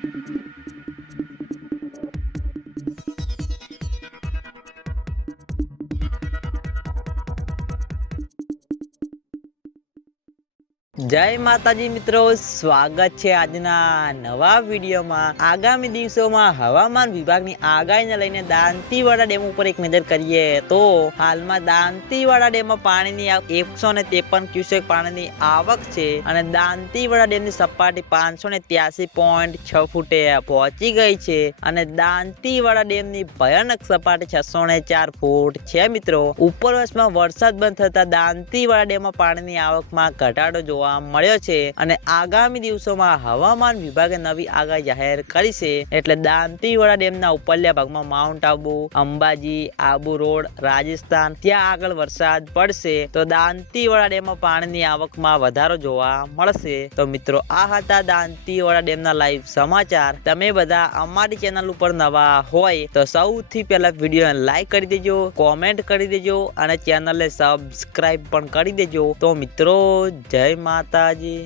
Thank you. જય માતાજી મિત્રો, સ્વાગત છે આજના નવા વિડીયોમાં. આગામી દિવસોમાં હવામાન વિભાગની આગાહીને લઈને દાંતીવાડા ડેમ ઉપર એક નજર કરીએ તો હાલમાં દાંતીવાડા ડેમમાં પાણીની એકસો ને ત્રેપન ક્યુસેક પાણીની આવક છે અને દાંતીવાડા ડેમની સપાટી પાંચસો ને ત્યાસી પોઈન્ટ છ ફૂટે પહોંચી ગઈ છે અને દાંતીવાડા ડેમની ભયાનક સપાટી છસો ને ચાર ફૂટ છે મિત્રો. ઉપર વર્ષમાં વરસાદ બંધ થતા દાંતીવાડા ડેમમાં પાણીની આવકમાં ઘટાડો જોવા મળ્યો છે અને આગામી દિવસોમાં હવામાન વિભાગે નવી આગાહી જાહેર કરી છે એટલે દાંતીવાડા ડેમના ઉપરલ્યા ભાગમાં માઉન્ટ આબુ, અંબાજી, આબુ રોડ, રાજસ્થાન, ત્યાં આગળ વરસાદ પડશે. તો દાંતીવાડા ડેમમાં પાણીની આવકમાં વધારો જોવા મળશે. તો મિત્રો, આ હતા દાંતીવાડા ડેમના લાઈવ સમાચાર. તમે બધા અમારી ચેનલ ઉપર નવા હોય તો સૌથી પહેલા વીડિયો લાઈક કરી દેજો કોમેન્ટ કરી દેજો અને ચેનલને સબસ્ક્રાઈબ પણ કરી દેજો. તો મિત્રો, જય માતાજી.